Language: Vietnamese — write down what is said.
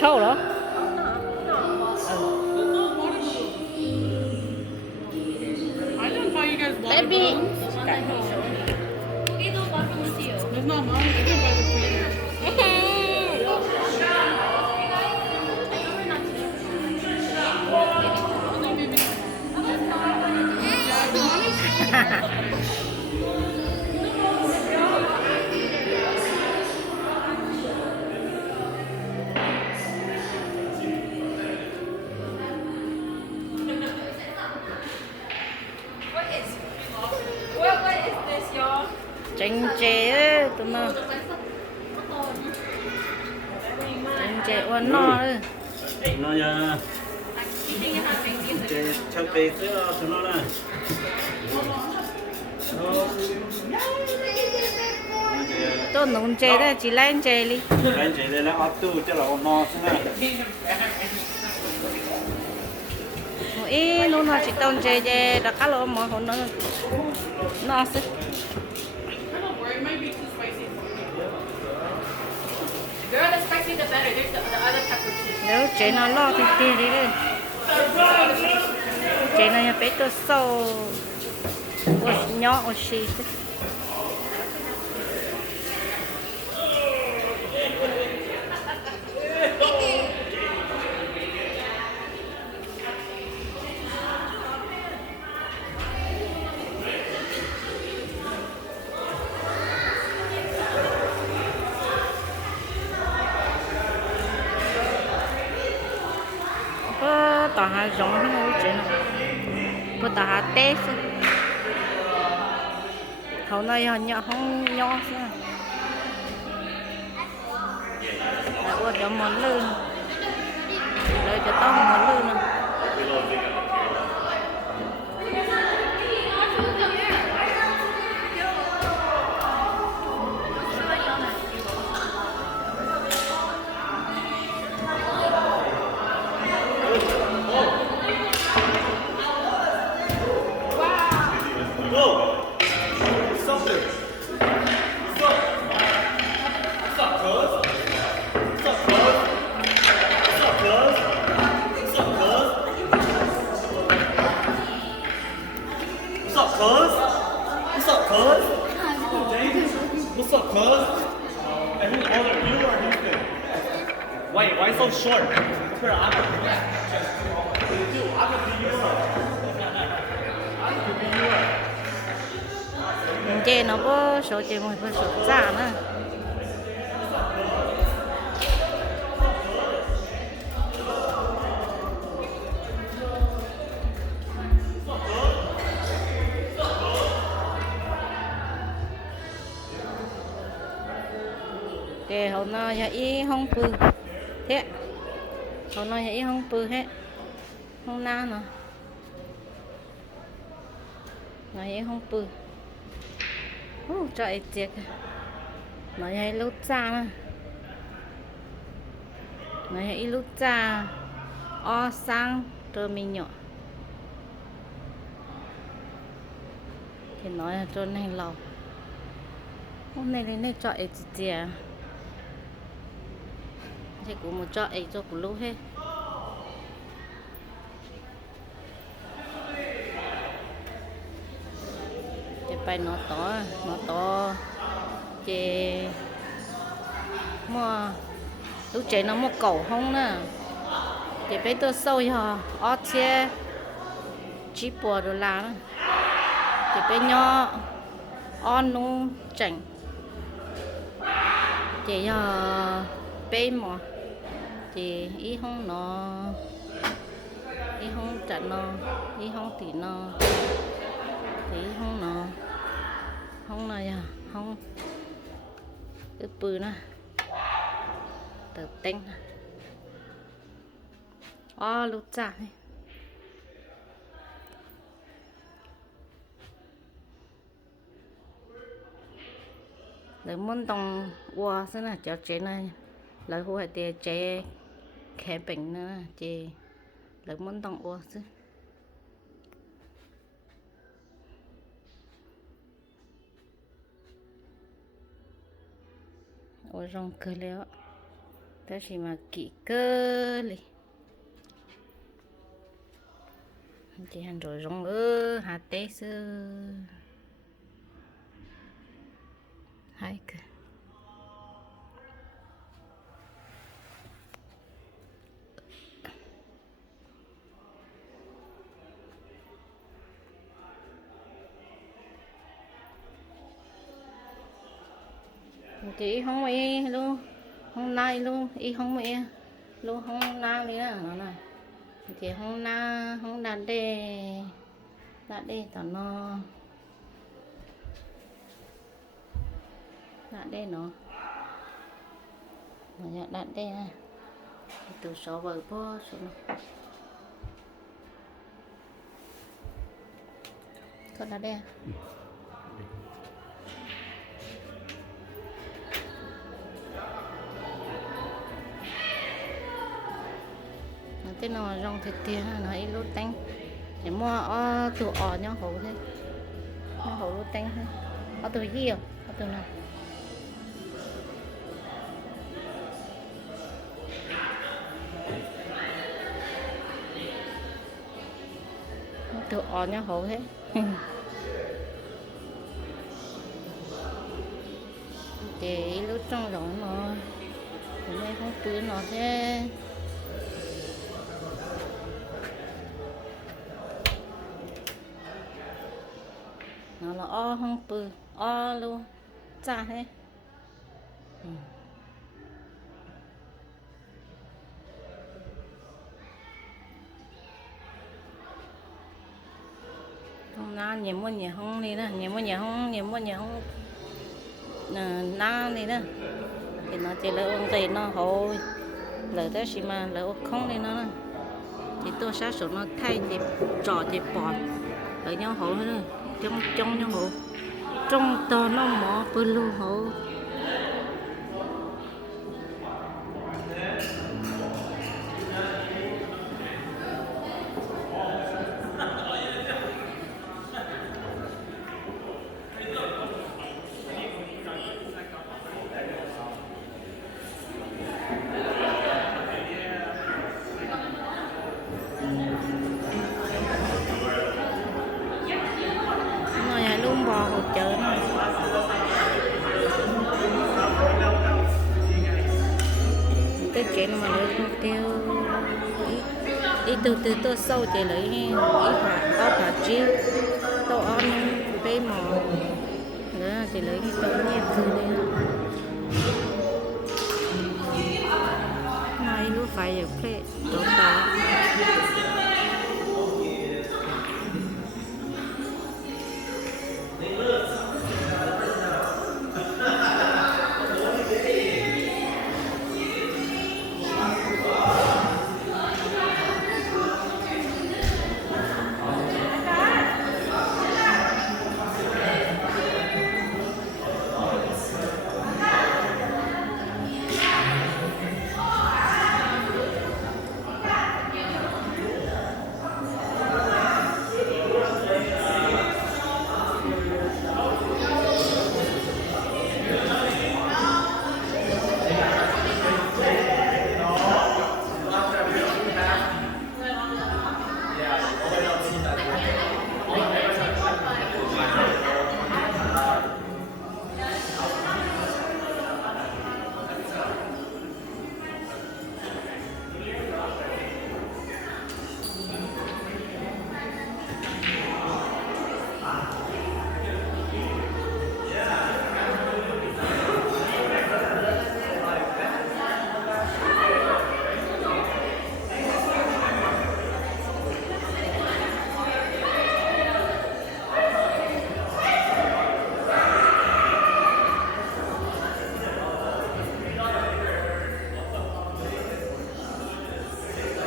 trâu đó. I didn't buy you guys water Baby. balloons. There's not mine. I didn't buy the freezer. Oh, no, baby. Yeah, do you want it? What is this, y'all? Chanh chè ấy, tụi nó chanh chè uốn no đấy. nó nha trong cái sữa cho nó này Tôi nấu chè đấy, chỉ lấy chè đi. cái gì đây là ớt tu cho là no thế này Một ít nó chỉ tông chè chè, đã cá lô mà hôm nó sức. I don't worry. It might be too spicy for me. Girl, the spicier the better. There's the other pepper too. Nếu chè nó lo thì tiền đi đấy. Chè nó nhà bé tôi sâu, nhỏ ở xí. Có tòa hạ giống không có chuyện nào. Có tòa hạ tết. Thầu này họ nhỏ không nhỏ xưa. Lại qua cho món lươn. Rồi cho tao món lươn nào. What's up, cuz? What's up, cuz? And who's older, you or Houston? Why so short? Dude, I could be you. I could be you. Chè nó có số chè một có số giả nữa. Kể hôm nay nhà ý không pư thế hôm nay nhà ý không pư hết không na nữa nhà ý không pư trời tiệt nói nhà ý lút ra nữa nói nhà ý lút ra o sang rồi mình nhỏ thì nói là trôn này lâu hôm nay lên đây trời tiệt thì cũng một chỗ ấy cho của lúc hết cái bài nó to chè mà lúc chè nó một cầu không nè cái bé tôi sâu hả ót chè chỉ bò đồ lá cái bé nhỏ on nu chảnh chè giờ bé mà thì ý không nó ý không chặt nó ý không thì nó thì ý không nó không này à không ướp bự nè tự tinh lút chả này để muốn tông qua thế này cho chế này lại hô hay tiền chế khẽ bệnh nữa chế lại muốn tông qua chứ ôi rong cười léo ta chỉ mà kỹ cơ li chị hành rồi rong hạt té sơ hai cái chị không y luôn không nay luôn y không y luôn không na đi đó nó này chị không đặt đi tao nó đặt đi nó mà đặt đi nè từ số vợ po số nó có đặt đi cái nó rong thịt tiền nó ít lút tanh để mua từ nhau hổ thế nhau hổ lút tanh thế từ gì à từ nào từ nhau hổ thế để lút trong rồi mà mấy không cứ nó thế nó là không bự luôn cha thế không na nhiều mua nhiều không đi đó nhiều mua nhiều không na đi đó thì nó chỉ là ông thầy nó hồi lỡ thế gì mà lỡ không đi nó thì tôi sát số nó thay thì trò thì bỏ ở nhau hộ hết rồi trong nhau hộ trong to nó mỏ bự luôn hộ bò hỗ trợ nó cái chuyện mà lấy mục tiêu đi từ từ tôi sâu chỉ lấy ý phải chiếu